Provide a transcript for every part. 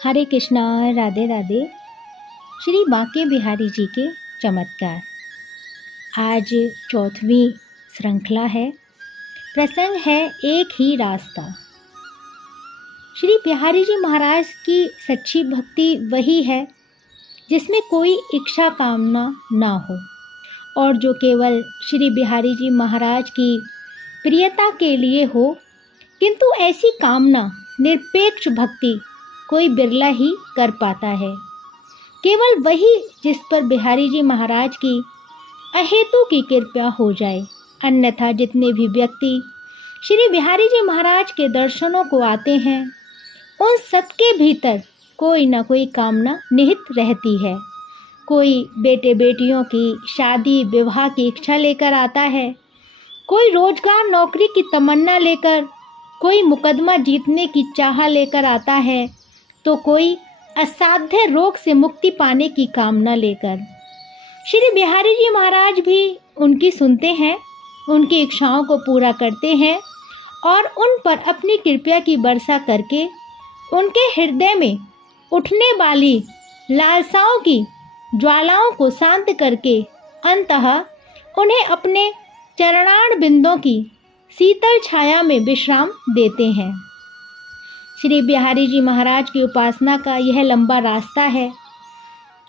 हरे कृष्णा, राधे राधे। श्री बांके बिहारी जी के चमत्कार। आज 4वीं श्रृंखला है। प्रसंग है एक ही रास्ता। श्री बिहारी जी महाराज की सच्ची भक्ति वही है जिसमें कोई इच्छा कामना ना हो और जो केवल श्री बिहारी जी महाराज की प्रियता के लिए हो। किंतु ऐसी कामना, निरपेक्ष भक्ति कोई बिरला ही कर पाता है। केवल वही जिस पर बिहारी जी महाराज की अहेतु की कृपा हो जाए। अन्यथा जितने भी व्यक्ति श्री बिहारी जी महाराज के दर्शनों को आते हैं, उन सबके भीतर कोई न कोई कामना निहित रहती है। कोई बेटे बेटियों की शादी विवाह की इच्छा लेकर आता है, कोई रोजगार नौकरी की तमन्ना लेकर, कोई मुकदमा जीतने की चाह लेकर आता है, तो कोई असाध्य रोग से मुक्ति पाने की कामना लेकर। श्री बिहारी जी महाराज भी उनकी सुनते हैं, उनकी इच्छाओं को पूरा करते हैं और उन पर अपनी कृपा की वर्षा करके उनके हृदय में उठने वाली लालसाओं की ज्वालाओं को शांत करके अंततः उन्हें अपने चरणार बिंदों की शीतल छाया में विश्राम देते हैं। श्री बिहारी जी महाराज की उपासना का यह लंबा रास्ता है।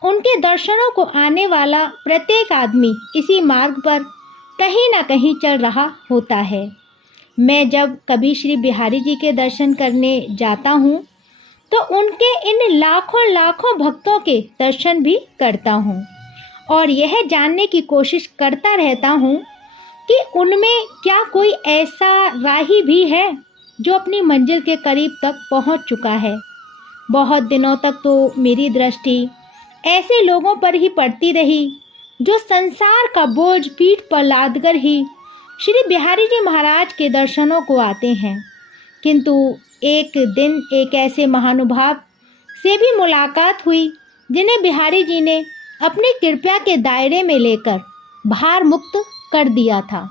उनके दर्शनों को आने वाला प्रत्येक आदमी इसी मार्ग पर कहीं ना कहीं चल रहा होता है। मैं जब कभी श्री बिहारी जी के दर्शन करने जाता हूँ तो उनके इन लाखों लाखों भक्तों के दर्शन भी करता हूँ और यह जानने की कोशिश करता रहता हूँ कि उनमें क्या कोई ऐसा राही भी है जो अपनी मंजिल के करीब तक पहुंच चुका है। बहुत दिनों तक तो मेरी दृष्टि ऐसे लोगों पर ही पड़ती रही जो संसार का बोझ पीठ पर लादकर ही श्री बिहारी जी महाराज के दर्शनों को आते हैं। किंतु एक दिन एक ऐसे महानुभाव से भी मुलाकात हुई जिन्हें बिहारी जी ने अपनी कृपा के दायरे में लेकर भार मुक्त कर दिया था।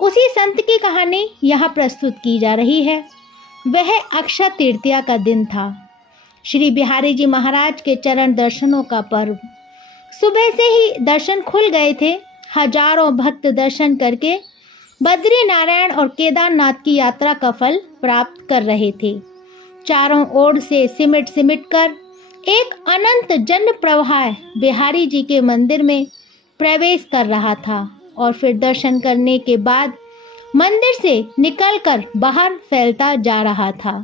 उसी संत की कहानी यहाँ प्रस्तुत की जा रही है। वह अक्षय तृतीया का दिन था। श्री बिहारी जी महाराज के चरण दर्शनों का पर्व। सुबह से ही दर्शन खुल गए थे। हजारों भक्त दर्शन करके बद्री नारायण और केदारनाथ की यात्रा का फल प्राप्त कर रहे थे। चारों ओर से सिमट सिमट कर एक अनंत जन प्रवाह बिहारी जी के मंदिर में प्रवेश कर रहा था और फिर दर्शन करने के बाद मंदिर से निकलकर बाहर फैलता जा रहा था।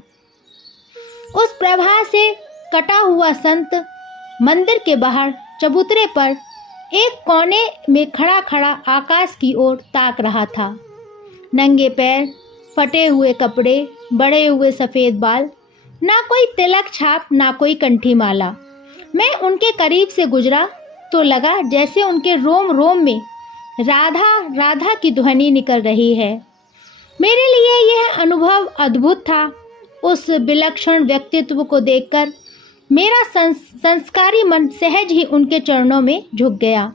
उस प्रवाह से कटा हुआ संत मंदिर के बाहर चबूतरे पर एक कोने में खड़ा खड़ा आकाश की ओर ताक रहा था। नंगे पैर, फटे हुए कपड़े, बड़े हुए सफ़ेद बाल, ना कोई तिलक छाप, ना कोई कंठी माला। मैं उनके करीब से गुजरा तो लगा जैसे उनके रोम रोम में राधा राधा की ध्वनि निकल रही है। मेरे लिए यह अनुभव अद्भुत था। उस विलक्षण व्यक्तित्व को देखकर मेरा संस्कारी मन सहज ही उनके चरणों में झुक गया।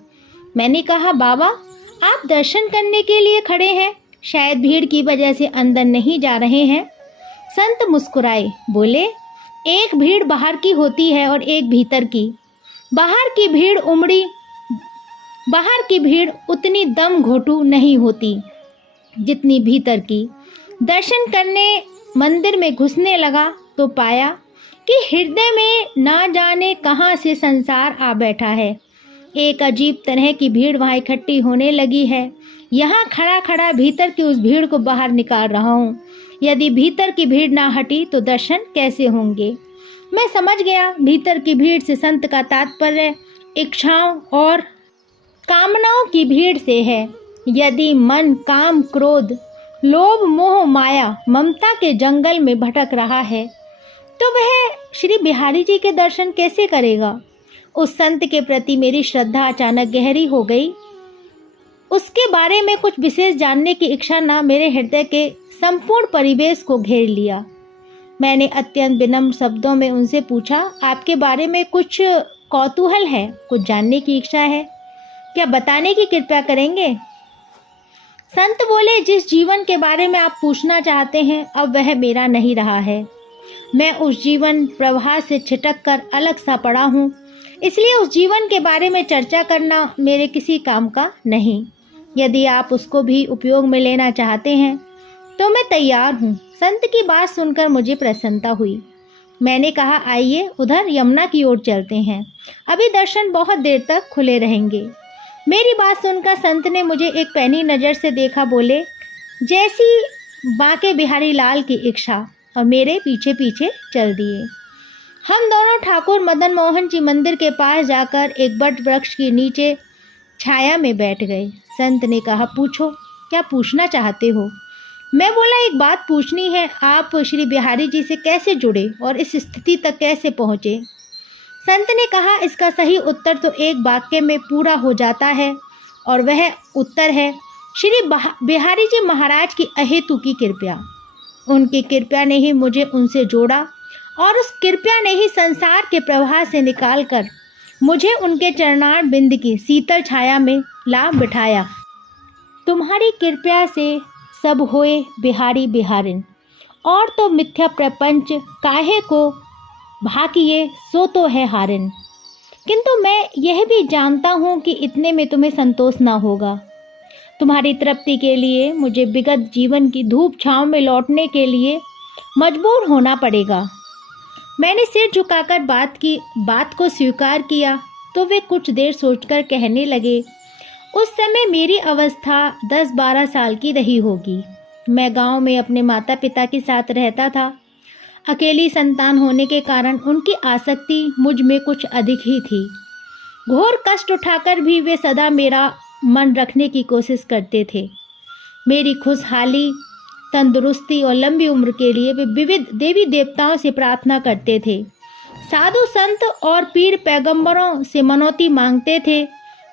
मैंने कहा, बाबा, आप दर्शन करने के लिए खड़े हैं, शायद भीड़ की वजह से अंदर नहीं जा रहे हैं। संत मुस्कुराए, बोले, एक भीड़ बाहर की होती है और एक भीतर की। बाहर की भीड़ उतनी दम घोटू नहीं होती जितनी भीतर की। दर्शन करने मंदिर में घुसने लगा तो पाया कि हृदय में ना जाने कहाँ से संसार आ बैठा है। एक अजीब तरह की भीड़ वहाँ इकट्ठी होने लगी है। यहाँ खड़ा खड़ा भीतर की उस भीड़ को बाहर निकाल रहा हूँ। यदि भीतर की भीड़ ना हटी तो दर्शन कैसे होंगे। मैं समझ गया, भीतर की भीड़ से संत का तात्पर्य इच्छाओं और कामनाओं की भीड़ से है। यदि मन काम, क्रोध, लोभ, मोह, माया, ममता के जंगल में भटक रहा है तो वह श्री बिहारी जी के दर्शन कैसे करेगा। उस संत के प्रति मेरी श्रद्धा अचानक गहरी हो गई। उसके बारे में कुछ विशेष जानने की इच्छा ना मेरे हृदय के संपूर्ण परिवेश को घेर लिया। मैंने अत्यंत विनम्र शब्दों में उनसे पूछा, आपके बारे में कुछ कौतूहल है, कुछ जानने की इच्छा है, क्या बताने की कृपया करेंगे। संत बोले, जिस जीवन के बारे में आप पूछना चाहते हैं अब वह मेरा नहीं रहा है। मैं उस जीवन प्रवाह से छिटक कर अलग सा पड़ा हूँ, इसलिए उस जीवन के बारे में चर्चा करना मेरे किसी काम का नहीं। यदि आप उसको भी उपयोग में लेना चाहते हैं तो मैं तैयार हूँ। संत की बात सुनकर मुझे प्रसन्नता हुई। मैंने कहा, आइए उधर यमुना की ओर चलते हैं, अभी दर्शन बहुत देर तक खुले रहेंगे। मेरी बात सुनकर संत ने मुझे एक पैनी नज़र से देखा, बोले, जैसी बांके बिहारी लाल की इच्छा, और मेरे पीछे पीछे चल दिए। हम दोनों ठाकुर मदन मोहन जी मंदिर के पास जाकर एक बट वृक्ष के नीचे छाया में बैठ गए। संत ने कहा, पूछो, क्या पूछना चाहते हो? मैं बोला, एक बात पूछनी है, आप श्री बिहारी जी से कैसे जुड़े और इस स्थिति तक कैसे पहुँचे? संत ने कहा, इसका सही उत्तर तो एक वाक्य में पूरा हो जाता है, और वह उत्तर है श्री बिहारी जी महाराज की अहेतु की कृपया। उनकी कृपया ने ही मुझे उनसे जोड़ा, और उस कृपया ने ही संसार के प्रवाह से निकालकर मुझे उनके चरणार बिंद की शीतल छाया में ला बिठाया। तुम्हारी कृपया से सब होए बिहारी बिहारिन, और तो मिथ्या प्रपंच काहे को भाकिए, सो तो है हारिन। किंतु मैं यह भी जानता हूँ कि इतने में तुम्हें संतोष ना होगा। तुम्हारी तृप्ति के लिए मुझे विगत जीवन की धूप छांव में लौटने के लिए मजबूर होना पड़ेगा। मैंने सिर झुकाकर बात को स्वीकार किया तो वे कुछ देर सोचकर कहने लगे, उस समय मेरी अवस्था 10-12 साल की रही होगी। मैं गांव में अपने माता पिता के साथ रहता था। अकेली संतान होने के कारण उनकी आसक्ति मुझ में कुछ अधिक ही थी। घोर कष्ट उठाकर भी वे सदा मेरा मन रखने की कोशिश करते थे। मेरी खुशहाली, तंदुरुस्ती और लंबी उम्र के लिए वे विविध देवी देवताओं से प्रार्थना करते थे। साधु संत और पीर पैगंबरों से मनौती मांगते थे,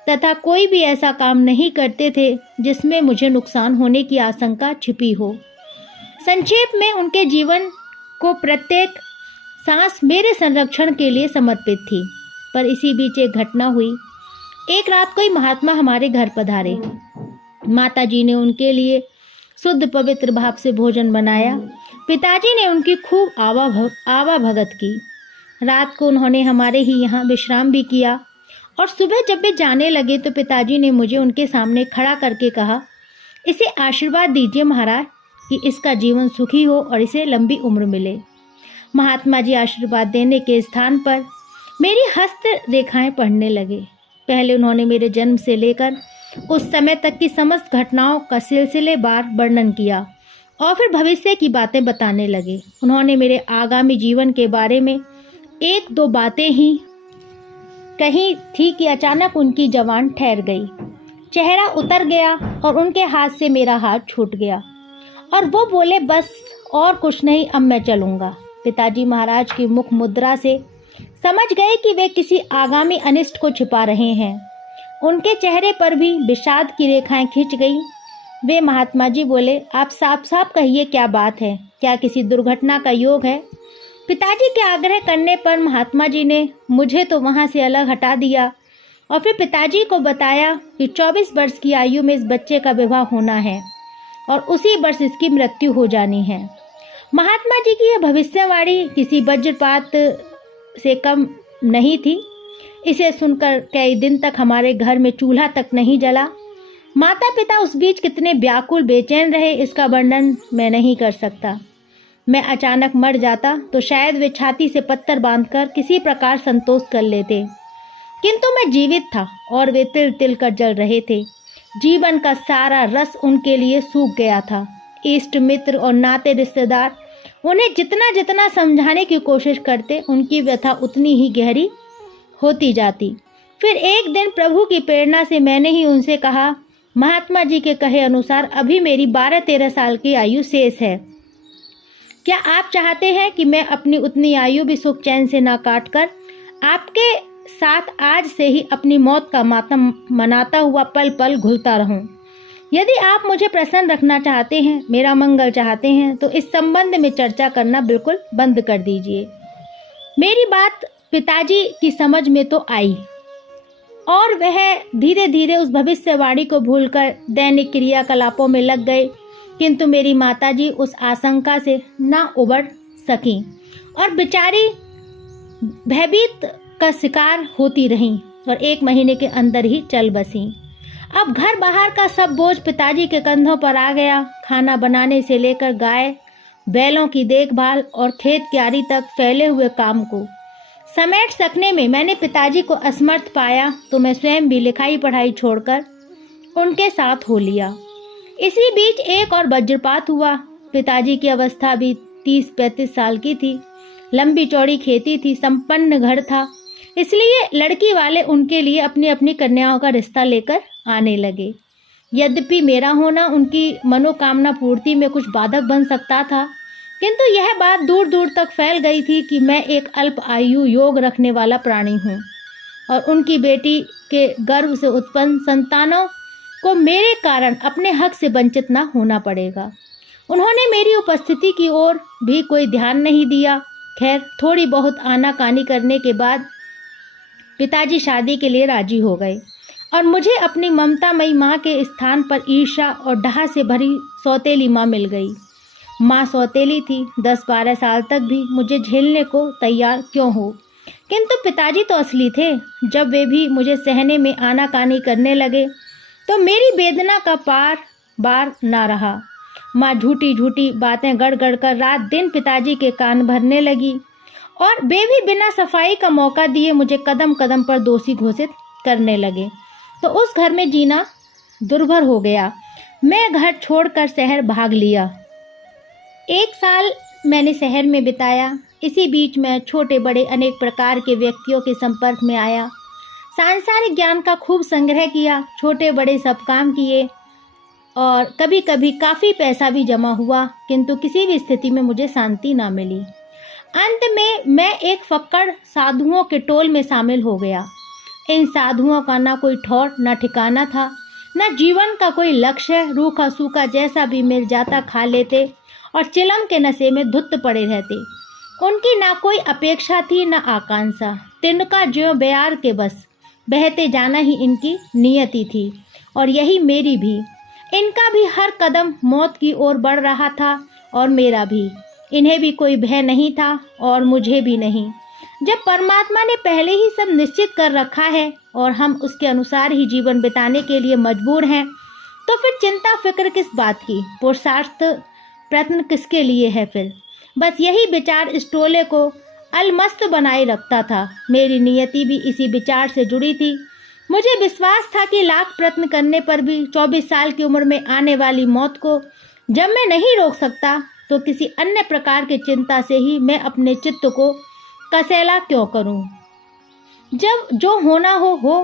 तथा कोई भी ऐसा काम नहीं करते थे जिसमें मुझे नुकसान होने की आशंका छिपी हो। संक्षेप में उनके जीवन को प्रत्येक सांस मेरे संरक्षण के लिए समर्पित थी। पर इसी बीच एक घटना हुई। एक रात कोई महात्मा हमारे घर पधारे। माता जी ने उनके लिए शुद्ध पवित्र भाव से भोजन बनाया। पिताजी ने उनकी खूब आवा भगत की। रात को उन्होंने हमारे ही यहाँ विश्राम भी किया, और सुबह जब वे जाने लगे तो पिताजी ने मुझे उनके सामने खड़ा करके कहा, इसे आशीर्वाद दीजिए महाराज कि इसका जीवन सुखी हो और इसे लंबी उम्र मिले। महात्मा जी आशीर्वाद देने के स्थान पर मेरी हस्त रेखाएं पढ़ने लगे। पहले उन्होंने मेरे जन्म से लेकर उस समय तक की समस्त घटनाओं का सिलसिलेवार वर्णन किया, और फिर भविष्य की बातें बताने लगे। उन्होंने मेरे आगामी जीवन के बारे में 1-2 बातें ही कही थी कि अचानक उनकी जबान ठहर गई, चेहरा उतर गया और उनके हाथ से मेरा हाथ छूट गया, और वो बोले, बस और कुछ नहीं, अब मैं चलूँगा। पिताजी महाराज की मुख मुद्रा से समझ गए कि वे किसी आगामी अनिष्ट को छिपा रहे हैं। उनके चेहरे पर भी विषाद की रेखाएं खिंच गई। वे महात्मा जी बोले, आप साफ साफ कहिए, क्या बात है? क्या किसी दुर्घटना का योग है? पिताजी के आग्रह करने पर महात्मा जी ने मुझे तो वहाँ से अलग हटा दिया, और फिर पिताजी को बताया कि 24 वर्ष की आयु में इस बच्चे का विवाह होना है और उसी वर्ष इसकी मृत्यु हो जानी है। महात्मा जी की यह भविष्यवाणी किसी वज्रपात से कम नहीं थी। इसे सुनकर कई दिन तक हमारे घर में चूल्हा तक नहीं जला। माता पिता उस बीच कितने व्याकुल बेचैन रहे, इसका वर्णन मैं नहीं कर सकता। मैं अचानक मर जाता तो शायद वे छाती से पत्थर बांधकर किसी प्रकार संतोष कर लेते, किंतु मैं जीवित था और वे तिल तिल कर जल रहे थे। जीवन का सारा रस उनके लिए सूख गया था। इष्ट मित्र और नाते रिश्तेदार उन्हें जितना जितना समझाने की कोशिश करते, उनकी व्यथा उतनी ही गहरी होती जाती। फिर एक दिन प्रभु की प्रेरणा से मैंने ही उनसे कहा, महात्मा जी के कहे अनुसार अभी मेरी 12-13 साल की आयु शेष है। क्या आप चाहते हैं कि मैं अपनी उतनी आयु भी सुख चैन से ना काट कर आपके साथ आज से ही अपनी मौत का मातम मनाता हुआ पल पल घुलता रहूं? यदि आप मुझे प्रसन्न रखना चाहते हैं, मेरा मंगल चाहते हैं, तो इस संबंध में चर्चा करना बिल्कुल बंद कर दीजिए। मेरी बात पिताजी की समझ में तो आई, और वह धीरे धीरे उस भविष्यवाणी को भूलकर दैनिक क्रियाकलापों में लग गए, किंतु मेरी माताजी उस आशंका से ना उबर सकीं और बेचारी भयभीत का शिकार होती रहीं और 1 महीने के अंदर ही चल बसीं। अब घर बाहर का सब बोझ पिताजी के कंधों पर आ गया। खाना बनाने से लेकर गाय बैलों की देखभाल और खेत क्यारी तक फैले हुए काम को समेट सकने में मैंने पिताजी को असमर्थ पाया, तो मैं स्वयं भी लिखाई पढ़ाई छोड़कर उनके साथ हो लिया। इसी बीच एक और वज्रपात हुआ। पिताजी की अवस्था भी 30-35 साल की थी। लंबी चौड़ी खेती थी, संपन्न घर था, इसलिए लड़की वाले उनके लिए अपनी अपनी कन्याओं का रिश्ता लेकर आने लगे। यद्यपि मेरा होना उनकी मनोकामना पूर्ति में कुछ बाधक बन सकता था, किंतु यह बात दूर दूर तक फैल गई थी कि मैं एक अल्प आयु योग रखने वाला प्राणी हूँ और उनकी बेटी के गर्भ से उत्पन्न संतानों को मेरे कारण अपने हक से वंचित न होना पड़ेगा। उन्होंने मेरी उपस्थिति की ओर भी कोई ध्यान नहीं दिया। खैर, थोड़ी बहुत आनाकानी करने के बाद पिताजी शादी के लिए राजी हो गए और मुझे अपनी ममतामयी माँ के स्थान पर ईर्ष्या और डाह से भरी सौतेली माँ मिल गई। माँ सौतेली थी, 10-12 साल तक भी मुझे झेलने को तैयार क्यों हो, किंतु पिताजी तो असली थे। जब वे भी मुझे सहने में आनाकानी करने लगे तो मेरी वेदना का पार बार ना रहा। माँ झूठी झूठी बातें गढ़ गढ़ कर रात दिन पिताजी के कान भरने लगी और वे भी बिना सफाई का मौका दिए मुझे कदम कदम पर दोषी घोषित करने लगे। तो उस घर में जीना दुर्भर हो गया। मैं घर छोड़कर शहर भाग लिया। 1 साल मैंने शहर में बिताया। इसी बीच मैं छोटे बड़े अनेक प्रकार के व्यक्तियों के संपर्क में आया। सांसारिक ज्ञान का खूब संग्रह किया, छोटे बड़े सब काम किए और कभी कभी काफ़ी पैसा भी जमा हुआ, किंतु किसी भी स्थिति में मुझे शांति ना मिली। अंत में मैं एक फक्कड़ साधुओं के टोल में शामिल हो गया। इन साधुओं का ना कोई ठौर ना ठिकाना था, ना जीवन का कोई लक्ष्य। रूखा सूखा जैसा भी मिल जाता खा लेते और चिलम के नशे में धुत पड़े रहते। उनकी ना कोई अपेक्षा थी ना आकांक्षा। तिनका ज्यों बयार के बस बहते जाना ही इनकी नियति थी और यही मेरी भी। इनका भी हर कदम मौत की ओर बढ़ रहा था और मेरा भी। इन्हें भी कोई भय नहीं था और मुझे भी नहीं। जब परमात्मा ने पहले ही सब निश्चित कर रखा है और हम उसके अनुसार ही जीवन बिताने के लिए मजबूर हैं, तो फिर चिंता फिक्र किस बात की, पुरुषार्थ प्रयत्न किसके लिए है फिर। बस यही विचार इस टोले को अलमस्त बनाए रखता था। मेरी नियति भी इसी विचार से जुड़ी थी। मुझे विश्वास था कि लाख प्रयत्न करने पर भी 24 साल की उम्र में आने वाली मौत को जब मैं नहीं रोक सकता, तो किसी अन्य प्रकार की चिंता से ही मैं अपने चित्त को कसेला क्यों करूं। जब जो होना हो।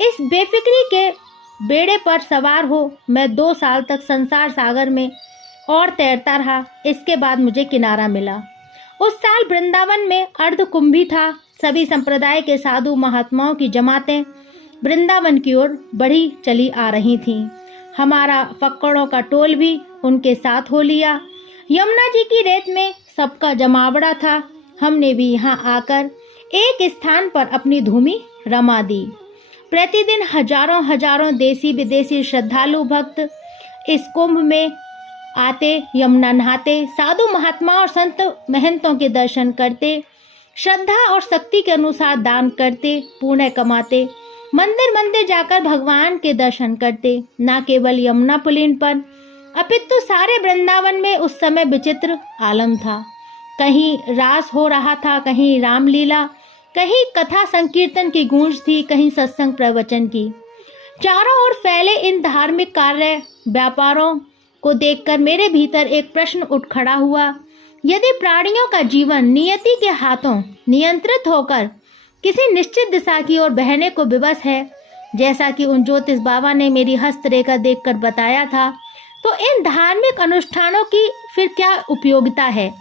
इस बेफिक्री के बेड़े पर सवार हो मैं 2 साल तक संसार सागर में और तैरता रहा। इसके बाद मुझे किनारा मिला। उस साल वृंदावन में अर्धकुंभी था। सभी संप्रदाय के साधु महात्माओं की जमातें वृंदावन की ओर बढ़ी चली आ रही थीं। हमारा फक्कड़ों का टोल भी उनके साथ हो लिया। यमुना जी की रेत में सबका जमावड़ा था। हमने भी यहाँ आकर एक स्थान पर अपनी धूमि रमा दी। प्रतिदिन हजारों हजारों देसी विदेशी श्रद्धालु भक्त इस कुंभ में आते, यमुना नहाते, साधु महात्मा और संत महंतों के दर्शन करते, श्रद्धा और शक्ति के अनुसार दान करते, पुण्य कमाते, मंदिर मंदिर जाकर भगवान के दर्शन करते। न केवल यमुना पुलिन पर अपितु सारे वृंदावन में उस समय विचित्र आलम था। कहीं रास हो रहा था, कहीं रामलीला, कहीं कथा संकीर्तन की गूंज थी, कहीं सत्संग प्रवचन की। चारों ओर फैले इन धार्मिक कार्य व्यापारों को देखकर मेरे भीतर एक प्रश्न उठ खड़ा हुआ। यदि प्राणियों का जीवन नियति के हाथों नियंत्रित होकर किसी निश्चित दिशा की ओर बहने को विवश है, जैसा कि उन ज्योतिष बाबा ने मेरी हस्तरेखा देखकर बताया था, तो इन धार्मिक अनुष्ठानों की फिर क्या उपयोगिता है।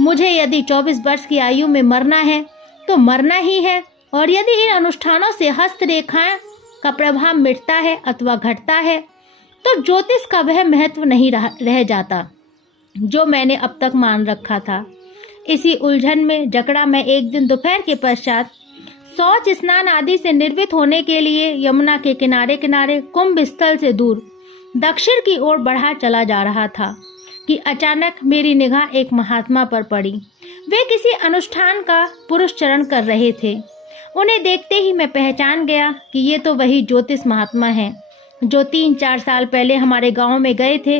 मुझे यदि 24 वर्ष की आयु में मरना है तो मरना ही है, और यदि इन अनुष्ठानों से हस्तरेखाएं का प्रभाव मिटता है अथवा घटता है, तो ज्योतिष का वह महत्व नहीं रह जाता जो मैंने अब तक मान रखा था। इसी उलझन में जकड़ा मैं एक दिन दोपहर के पश्चात शौच स्नान आदि से निर्वित होने के लिए यमुना के किनारे किनारे कुंभ स्थल से दूर दक्षिण की ओर बढ़ा चला जा रहा था। कि अचानक मेरी निगाह एक महात्मा पर पड़ी। वे किसी अनुष्ठान का पुरुषचरण कर रहे थे। उन्हें देखते ही मैं पहचान गया कि ये तो वही ज्योतिष महात्मा हैं जो 3-4 साल पहले हमारे गांव में गए थे।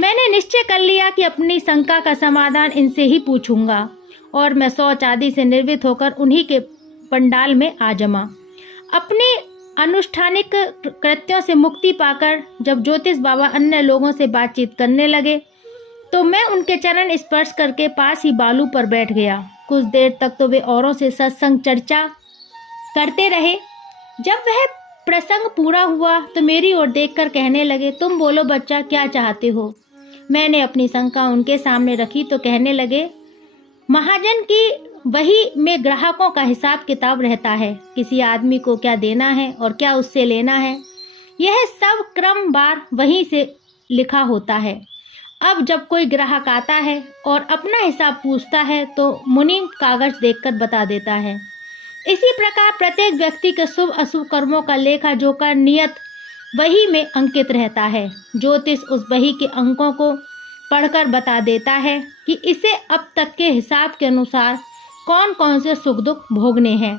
मैंने निश्चय कर लिया कि अपनी शंका का समाधान इनसे ही पूछूंगा और मैं शौच आदि से निर्वित होकर उन्हीं के पंडाल में आ जमा। अपने अनुष्ठानिक कृत्यों से मुक्ति पाकर जब ज्योतिष बाबा अन्य लोगों से बातचीत करने लगे तो मैं उनके चरण स्पर्श करके पास ही बालू पर बैठ गया। कुछ देर तक तो वे औरों से सत्संग चर्चा करते रहे। जब वह प्रसंग पूरा हुआ तो मेरी ओर देखकर कहने लगे, तुम बोलो बच्चा, क्या चाहते हो? मैंने अपनी शंका उनके सामने रखी तो कहने लगे, महाजन की वही में ग्राहकों का हिसाब किताब रहता है, किसी आदमी को क्या देना है और क्या उससे लेना है, यह सब क्रमवार वहीं से लिखा होता है। अब जब कोई ग्राहक आता है और अपना हिसाब पूछता है तो मुनि कागज देखकर बता देता है। इसी प्रकार प्रत्येक व्यक्ति के शुभ अशुभ कर्मों का लेखा जोखा नियत वही में अंकित रहता है। ज्योतिष उस वही के अंकों को पढ़कर बता देता है कि इसे अब तक के हिसाब के अनुसार कौन कौन से सुख दुख भोगने हैं।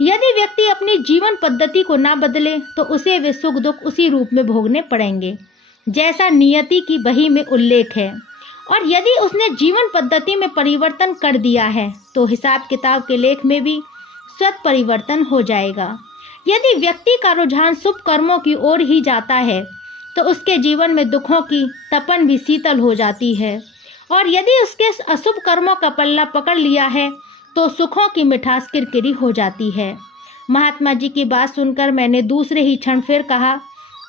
यदि व्यक्ति अपनी जीवन पद्धति को ना बदले तो उसे वे सुख दुख उसी रूप में भोगने पड़ेंगे जैसा नियति की बही में उल्लेख है, और यदि उसने जीवन पद्धति में परिवर्तन कर दिया है तो हिसाब किताब के लेख में भी स्वतः परिवर्तन हो जाएगा। यदि व्यक्ति का रुझान शुभ कर्मों की ओर ही जाता है तो उसके जीवन में दुखों की तपन भी शीतल हो जाती है, और यदि उसके अशुभ कर्मों का पल्ला पकड़ लिया है तो सुखों की मिठास किरकिरी हो जाती है। महात्मा जी की बात सुनकर मैंने दूसरे ही क्षण फिर कहा,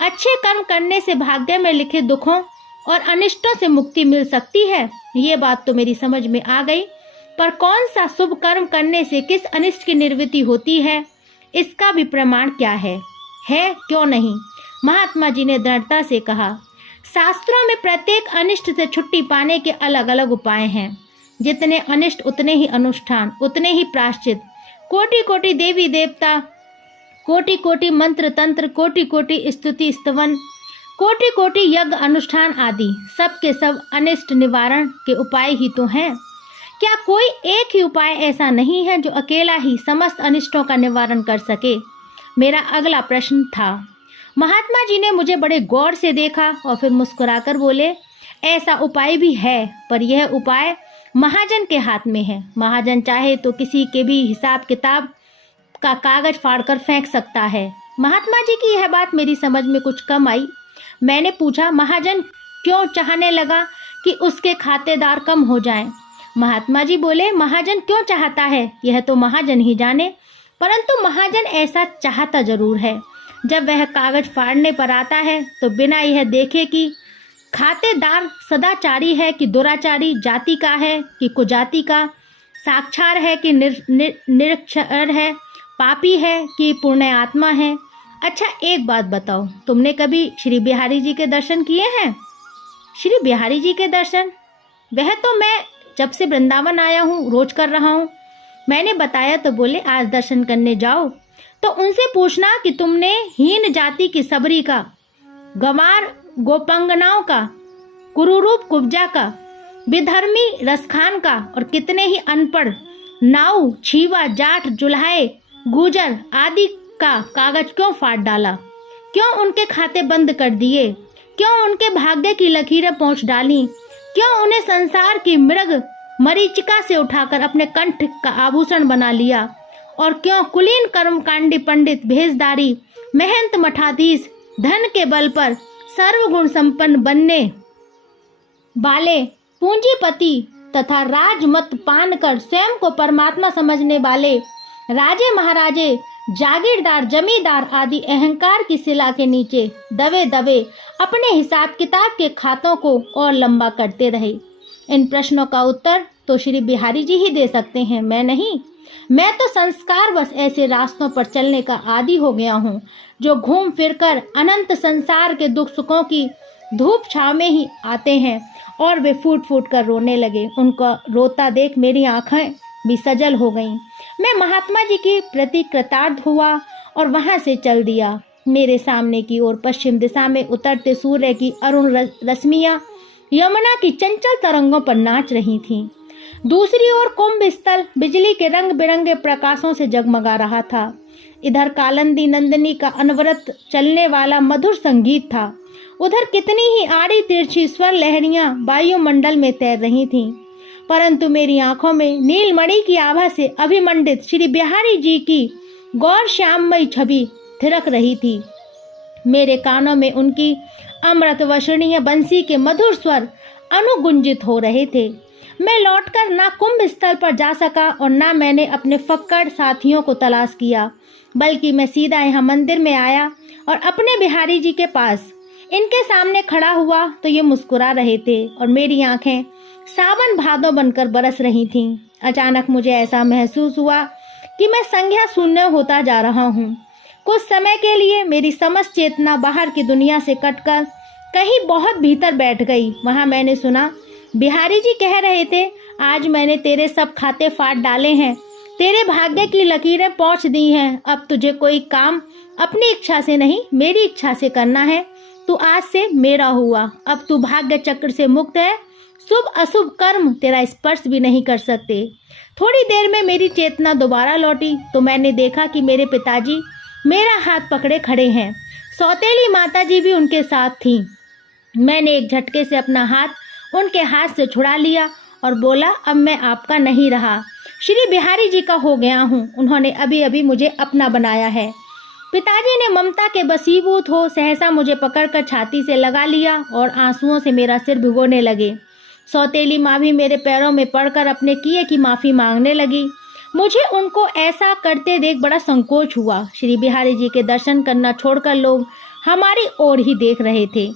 अच्छे कर्म करने से भाग्य में लिखे दुखों और अनिष्टों से मुक्ति मिल सकती है। ये बात तो मेरी समझ में आ गई, पर कौन सा शुभ कर्म करने से किस अनिष्ट की निवृत्ति होती है, इसका भी प्रमाण क्या है क्यों नहीं? महात्मा जी ने दृढ़ता से कहा, शास्त्रों में प्रत्येक अनिष्ट से छुट्टी पाने के अलग अलग उपाय हैं। जितने अनिष्ट उतने ही अनुष्ठान, उतने ही प्रायश्चित। कोटि कोटि देवी देवता, कोटि कोटि मंत्र तंत्र, कोटि कोटि स्तुति स्तवन, कोटि कोटि यज्ञ अनुष्ठान आदि सब के सब अनिष्ट निवारण के उपाय ही तो हैं। क्या कोई एक ही उपाय ऐसा नहीं है जो अकेला ही समस्त अनिष्टों का निवारण कर सके? मेरा अगला प्रश्न था। महात्मा जी ने मुझे बड़े गौर से देखा और फिर मुस्कुराकर बोले, ऐसा उपाय भी है, पर यह उपाय महाजन के हाथ में है। महाजन चाहे तो किसी के भी हिसाब किताब का कागज फाड़कर फेंक सकता है। महात्मा जी की यह बात मेरी समझ में कुछ कम आई। मैंने पूछा, महाजन क्यों चाहने लगा कि उसके खातेदार कम हो जाएं? महात्मा जी बोले, महाजन क्यों चाहता है यह तो महाजन ही जाने, परंतु महाजन ऐसा चाहता जरूर है। जब वह कागज फाड़ने पर आता है तो बिना यह देखे कि खातेदार सदाचारी है कि दुराचारी, जाति का है कि कुजाति का, साक्षार है कि निरक्षर है, पापी है कि पुण्य आत्मा है। अच्छा एक बात बताओ, तुमने कभी श्री बिहारी जी के दर्शन किए हैं? श्री बिहारी जी के दर्शन? वह तो मैं जब से वृंदावन आया हूँ रोज कर रहा हूँ। मैंने बताया तो बोले, आज दर्शन करने जाओ तो उनसे पूछना कि तुमने हीन जाति की सबरी का, गंवार गोपंगनाओं का, कुरूरूप कुब्जा का, विधर्मी रसखान का और कितने ही अनपढ़ नाऊ, छीवा, जाट, जुल्हाए, गुजर आदि का कागज क्यों फाड़ डाला? क्यों उनके खाते बंद कर दिए? क्यों उनके भाग्य की लकीरें पहुँच डाली? क्यों उन्हें संसार की मृग मरीचिका से उठाकर अपने कंठ का आभूषण बना लिया? और क्यों कुलीन कर्मकांडी पंडित, भेषधारी, महंत, मठाधीश धन के बल पर सर्वगुण संपन्न बनने वाले पूंजीपति तथा राजमत पान कर स्वयं को परमात्मा समझने वाले राजे महाराजे, जागीरदार, जमींदार आदि अहंकार की शिला के नीचे दबे दबे अपने हिसाब किताब के खातों को और लंबा करते रहे? इन प्रश्नों का उत्तर तो श्री बिहारी जी ही दे सकते हैं, मैं नहीं। मैं तो संस्कार बस ऐसे रास्तों पर चलने का आदी हो गया हूँ जो घूम फिरकर अनंत संसार के दुख सुखों की धूप छाव में ही आते हैं। और वे फूट फूट कर रोने लगे। उनका रोता देख मेरी आंखें भी सजल हो गईं। मैं महात्मा जी के प्रति कृतार्थ हुआ और वहाँ से चल दिया। मेरे सामने की ओर पश्चिम दिशा में उतरते सूर्य की अरुण रश्मियाँ यमुना की चंचल तरंगों पर नाच रही थीं। दूसरी ओर कुंभ स्थल बिजली के रंग बिरंगे प्रकाशों से जगमगा रहा था। इधर कालिंदी नंदिनी का अनवरत चलने वाला मधुर संगीत था। उधर कितनी ही आड़ी तिरछी स्वर लहरियां वायुमंडल में तैर रही थीं, परंतु मेरी आंखों में नीलमणि की आभा से अभिमंडित श्री बिहारी जी की गौर श्याममयी छवि थिरक रही थी। मेरे कानों में उनकी अमृत वर्षणीय बंसी के मधुर स्वर अनुगुंजित हो रहे थे। मैं लौटकर ना कुंभ स्थल पर जा सका और ना मैंने अपने फक्कड़ साथियों को तलाश किया, बल्कि मैं सीधा यहाँ मंदिर में आया और अपने बिहारी जी के पास इनके सामने खड़ा हुआ तो ये मुस्कुरा रहे थे और मेरी आंखें सावन भादों बनकर बरस रही थीं। अचानक मुझे ऐसा महसूस हुआ कि मैं संज्ञा शून्य होता जा रहा हूँ। कुछ समय के लिए मेरी समस्त चेतना बाहर की दुनिया से कटकर कहीं बहुत भीतर बैठ गई। वहाँ मैंने सुना बिहारी जी कह रहे थे, आज मैंने तेरे सब खाते फाड़ डाले हैं, तेरे भाग्य की लकीरें पहुँच दी हैं। अब तुझे कोई काम अपनी इच्छा से नहीं मेरी इच्छा से करना है। तू आज से मेरा हुआ। अब तू भाग्य चक्र से मुक्त है। शुभ अशुभ कर्म तेरा स्पर्श भी नहीं कर सकते। थोड़ी देर में मेरी चेतना दोबारा लौटी तो मैंने देखा कि मेरे पिताजी मेरा हाथ पकड़े खड़े हैं। सौतेली माताजी भी उनके साथ थीं। मैंने एक झटके से अपना हाथ उनके हाथ से छुड़ा लिया और बोला, अब मैं आपका नहीं रहा, श्री बिहारी जी का हो गया हूँ। उन्होंने अभी अभी मुझे अपना बनाया है। पिताजी ने ममता के बसीभूत हो सहसा मुझे पकड़कर छाती से लगा लिया और आंसुओं से मेरा सिर भिगोने लगे। सौतेली माँ भी मेरे पैरों में पड़कर अपने किए की माफ़ी मांगने लगी। मुझे उनको ऐसा करते देख बड़ा संकोच हुआ। श्री बिहारी जी के दर्शन करना छोड़कर लोग हमारी ओर ही देख रहे थे।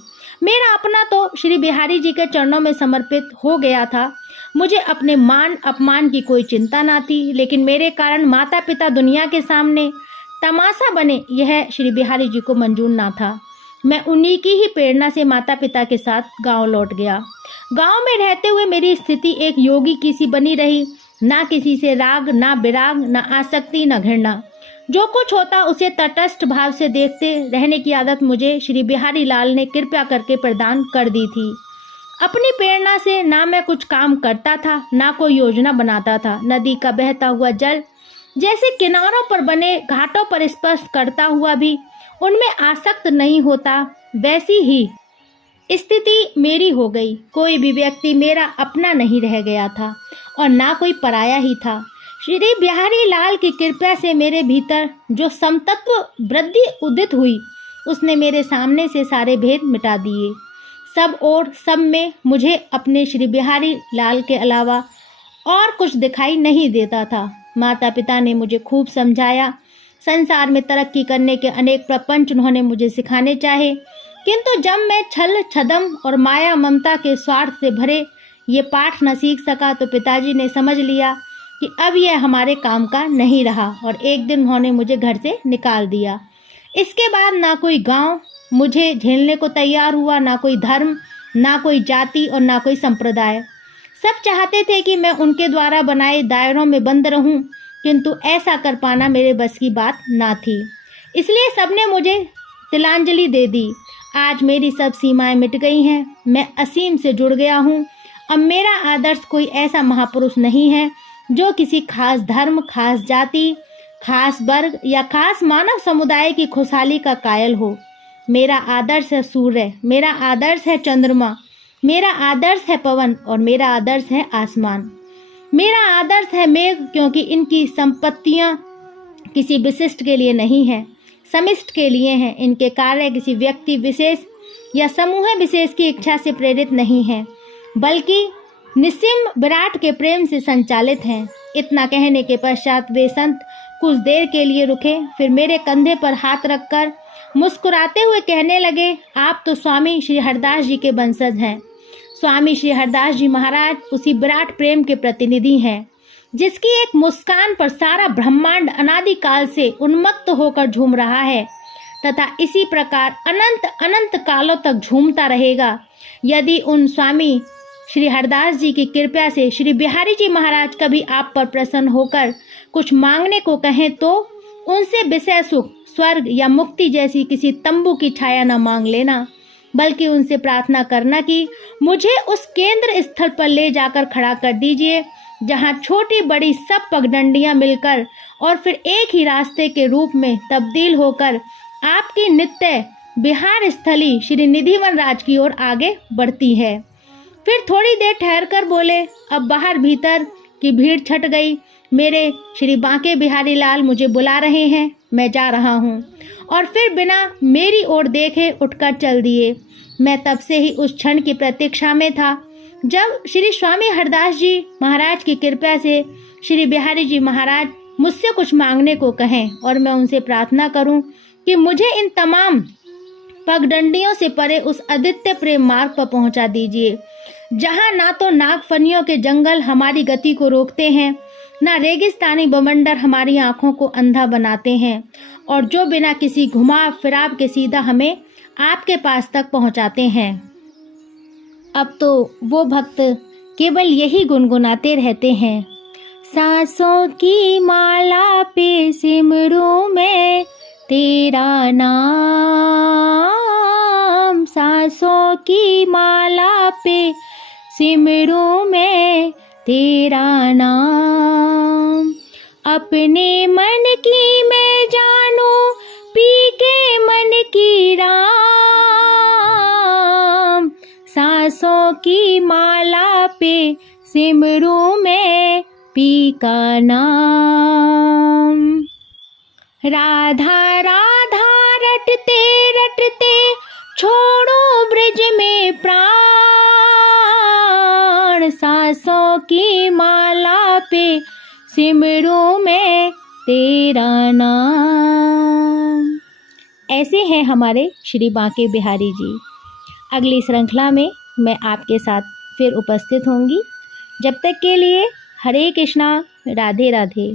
मेरा अपना तो श्री बिहारी जी के चरणों में समर्पित हो गया था। मुझे अपने मान अपमान की कोई चिंता ना थी, लेकिन मेरे कारण माता पिता दुनिया के सामने तमाशा बने यह श्री बिहारी जी को मंजूर ना था। मैं उन्हीं की ही प्रेरणा से माता पिता के साथ गांव लौट गया। गांव में रहते हुए मेरी स्थिति एक योगी की सी बनी रही। ना किसी से राग, ना विराग, ना आसक्ति, ना घृणा। जो कुछ होता उसे तटस्थ भाव से देखते रहने की आदत मुझे श्री बिहारी लाल ने कृपया करके प्रदान कर दी थी। अपनी प्रेरणा से ना मैं कुछ काम करता था, ना कोई योजना बनाता था। नदी का बहता हुआ जल जैसे किनारों पर बने घाटों पर स्पर्श करता हुआ भी उनमें आसक्त नहीं होता, वैसी ही स्थिति मेरी हो गई। कोई भी व्यक्ति मेरा अपना नहीं रह गया था और ना कोई पराया ही था। श्री बिहारी लाल की कृपा से मेरे भीतर जो समतत्व वृद्धि उदित हुई, उसने मेरे सामने से सारे भेद मिटा दिए। सब और सब में मुझे अपने श्री बिहारी लाल के अलावा और कुछ दिखाई नहीं देता था। माता पिता ने मुझे खूब समझाया। संसार में तरक्की करने के अनेक प्रपंच उन्होंने मुझे सिखाने चाहे, किंतु जब मैं छल छदम और माया ममता के स्वार्थ से भरे ये पाठ न सीख सका तो पिताजी ने समझ लिया कि अब यह हमारे काम का नहीं रहा और एक दिन उन्होंने मुझे घर से निकाल दिया। इसके बाद ना कोई गांव मुझे झेलने को तैयार हुआ, ना कोई धर्म, ना कोई जाति और ना कोई संप्रदाय। सब चाहते थे कि मैं उनके द्वारा बनाए दायरों में बंद रहूं, किंतु ऐसा कर पाना मेरे बस की बात ना थी। इसलिए सबने मुझे तिलांजलि दे दी। आज मेरी सब सीमाएं मिट गई हैं। मैं असीम से जुड़ गया हूँ। अब मेरा आदर्श कोई ऐसा महापुरुष नहीं है जो किसी खास धर्म, खास जाति, खास वर्ग या खास मानव समुदाय की खुशहाली का कायल हो। मेरा आदर्श है सूर्य, मेरा आदर्श है चंद्रमा, मेरा आदर्श है पवन और मेरा आदर्श है आसमान। मेरा आदर्श है मेघ, क्योंकि इनकी संपत्तियां किसी विशिष्ट के लिए नहीं है, समिष्ट के लिए हैं। इनके कार्य किसी व्यक्ति विशेष या समूह विशेष की इच्छा से प्रेरित नहीं है, बल्कि निस्सीम विराट के प्रेम से संचालित हैं। इतना कहने के पश्चात वे संत कुछ देर के लिए रुके, फिर मेरे कंधे पर हाथ रखकर मुस्कुराते हुए कहने लगे, आप तो स्वामी श्री हरदास जी के वंशज हैं। स्वामी श्री हरदास जी महाराज उसी विराट प्रेम के प्रतिनिधि हैं, जिसकी एक मुस्कान पर सारा ब्रह्मांड अनादिकाल से उन्मत्त होकर झूम रहा है तथा इसी प्रकार अनंत अनंत कालों तक झूमता रहेगा। यदि उन स्वामी श्री हरदास जी की कृपा से श्री बिहारी जी महाराज कभी आप पर प्रसन्न होकर कुछ मांगने को कहें तो उनसे विषय सुख, स्वर्ग या मुक्ति जैसी किसी तंबू की छाया न मांग लेना। बल्कि उनसे प्रार्थना करना कि मुझे उस केंद्र स्थल पर ले जाकर खड़ा कर दीजिए जहाँ छोटी बड़ी सब पगडंडियाँ मिलकर और फिर एक ही रास्ते के रूप में तब्दील होकर आपकी नित्य बिहार स्थली श्री निधिवन राज की ओर आगे बढ़ती है। फिर थोड़ी देर ठहरकर बोले, अब बाहर भीतर की भीड़ छट गई। मेरे श्री बांके बिहारी लाल मुझे बुला रहे हैं, मैं जा रहा हूँ। और फिर बिना मेरी ओर देखे उठकर चल दिए। मैं तब से ही उस क्षण की प्रतीक्षा में था जब श्री स्वामी हरदास जी महाराज की कृपा से श्री बिहारी जी महाराज मुझसे कुछ मांगने को कहें और मैं उनसे प्रार्थना करूं कि मुझे इन तमाम पगडंडियों से परे उस अद्वितीय प्रेम मार्ग पर पहुंचा दीजिए, जहां ना तो नागफनियों के जंगल हमारी गति को रोकते हैं, ना रेगिस्तानी बवंडर हमारी आंखों को अंधा बनाते हैं, और जो बिना किसी घुमाव फिराव के सीधा हमें आपके पास तक पहुंचाते हैं। अब तो वो भक्त केवल यही गुनगुनाते रहते हैं, सांसों की माला पे सिमरूं मैं तेरा नाम, सांसों की माला पे सिमरूं मैं तेरा नाम, अपने मन की मैं जानूं पी के मन की राम, सांसों की माला पे सिमरूं मैं पी का नाम। राधा राधा रटते रटते छोड़ो ब्रज में प्राण, सांसों की माला पे सिमरूं मैं तेरा नाम। ऐसे हैं हमारे श्री बांके बिहारी जी। अगली श्रृंखला में मैं आपके साथ फिर उपस्थित होंगी। जब तक के लिए हरे कृष्णा, राधे राधे।